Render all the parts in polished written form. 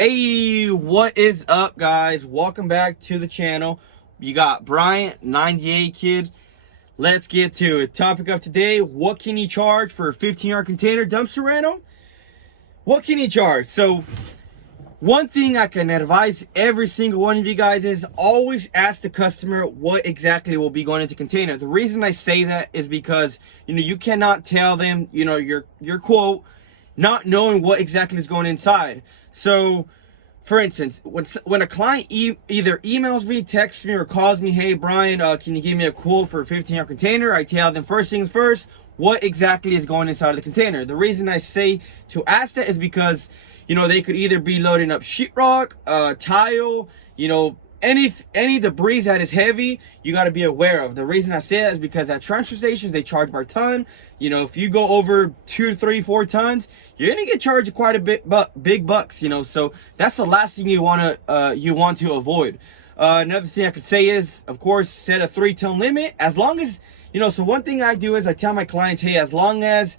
Hey, what is up, guys? Welcome back to the channel. You got Bryant, 98 Kid. Let's get to it. Topic of today: what can you charge for a 15-yard container dumpster rental? What can you charge? So, one thing I can advise every single one of you guys is always ask the customer what exactly will be going into container. The reason I say that is because you cannot tell them your quote not knowing what exactly is going inside. So, for instance, when a client either emails me, texts me, or calls me, hey Brian, can you give me a quote for a 15-yard container? I tell them first things first, what exactly is going inside of the container. The reason I say to ask that is because they could either be loading up sheetrock, tile, any debris that is heavy, you got to be aware of. The reason I say that is because at transfer stations, they charge per ton. If you go over 2, 3, 4 tons, you're gonna get charged quite a bit, big bucks. So that's the last thing you want to avoid. Another thing I could say is, of course, set a 3-ton limit. As long as so one thing I do is I tell my clients, hey, as long as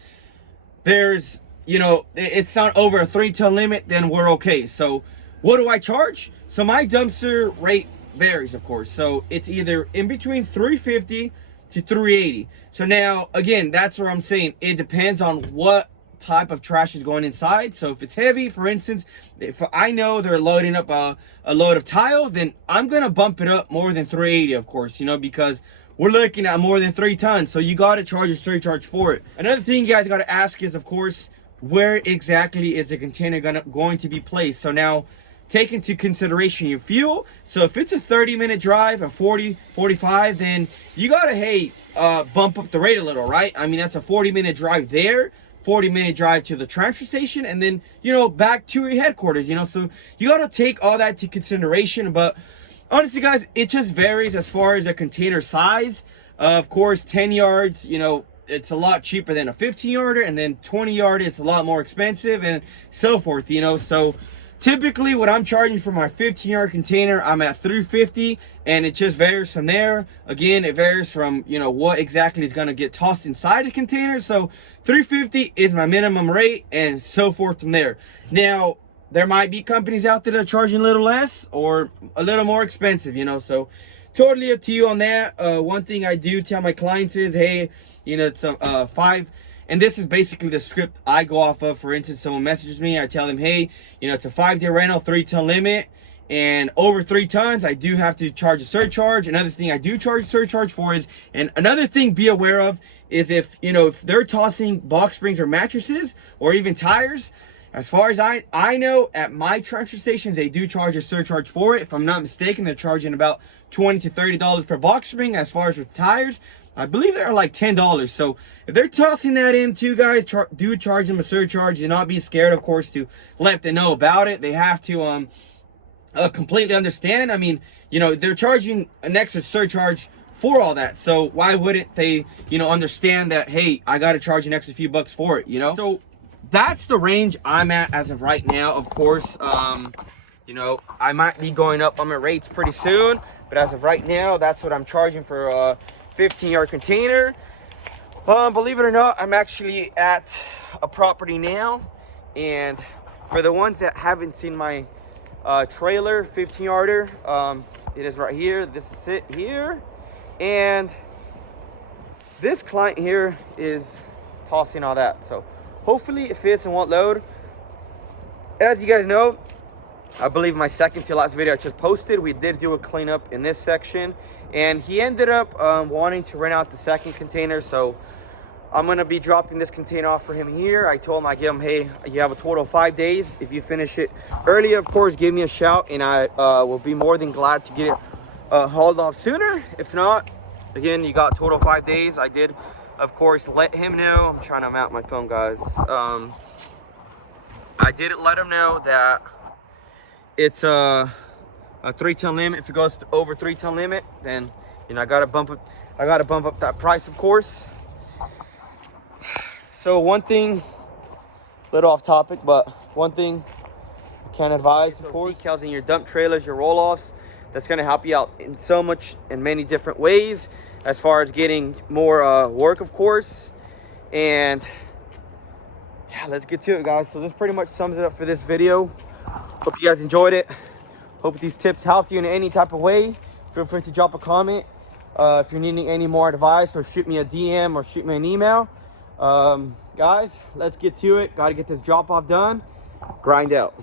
there's it's not over a 3-ton limit, then we're okay. So what do I charge? So my dumpster rate varies, of course. So it's either in between $350 to $380. So now, again, that's where I'm saying it depends on what type of trash is going inside. So if it's heavy, for instance, if I know they're loading up a load of tile, then I'm gonna bump it up more than $380, of course, because we're looking at more than 3 tons. So you gotta charge a surcharge for it. Another thing you guys gotta ask is, of course, where exactly is the container going to be placed? So now, take into consideration your fuel. So if it's a 30-minute drive, a 40, 45, then you gotta, bump up the rate a little, right? I mean, that's a 40-minute drive there, 40-minute drive to the transfer station, and then, back to your headquarters, so you gotta take all that into consideration. But honestly, guys, it just varies as far as a container size. Of course, 10 yards, it's a lot cheaper than a 15-yarder, and then 20-yard is a lot more expensive, and so forth, so typically what I'm charging for my 15-yard container, I'm at $350, and it just varies from there. Again, it varies from what exactly is going to get tossed inside the container. So $350 is my minimum rate, and so forth from there. Now, there might be companies out there that are charging a little less or a little more expensive, so totally up to you on that. One thing I do tell my clients is, hey, it's a 5, and this is basically the script I go off of. For instance, someone messages me, I tell them, hey, it's a 5-day rental, 3-ton limit, and over 3 tons, I do have to charge a surcharge. Another thing I do charge a surcharge for is, and another thing be aware of is if they're tossing box springs or mattresses or even tires, as far as I know, at my transfer stations, they do charge a surcharge for it. If I'm not mistaken, they're charging about $20 to $30 per box spring. As far as with tires, I believe they're like $10. So if they're tossing that in too, guys, do charge them a surcharge. Do not be scared, of course, to let them know about it. They have to completely understand. I mean, they're charging an extra surcharge for all that. So why wouldn't they, understand that, hey, I got to charge an extra few bucks for it, So that's the range I'm at as of right now. Of course, I might be going up on my rates pretty soon, but as of right now, that's what I'm charging for a 15-yard container. Believe it or not, I'm actually at a property now, and for the ones that haven't seen my trailer 15-yarder, it is right here. This is it here, and this client here is tossing all that. So hopefully it fits and won't load. As you guys know, I believe my second to last video I just posted, we did do a cleanup in this section, and he ended up wanting to rent out the second container. So I'm gonna be dropping this container off for him here. I told him, I give him, hey, you have a total of 5 days. If you finish it early, of course, give me a shout, and I will be more than glad to get it hauled off sooner. If not, again, you got total 5 days. I did, of course, let him know. I'm trying to mount my phone, guys. I did let him know that it's a 3-ton limit. If it goes over 3-ton limit, then I gotta bump up that price, of course. So one thing, a little off topic, but one thing I can advise, of course, decals in your dump trailers, your roll-offs, that's going to help you out in many different ways, as far as getting more work, of course. And yeah, let's get to it, guys. So this pretty much sums it up for this video. Hope you guys enjoyed it. Hope these tips helped you in any type of way. Feel free to drop a comment. If you're needing any more advice, or shoot me a DM or shoot me an email. Guys, let's get to it. Got to get this drop off done. Grind out.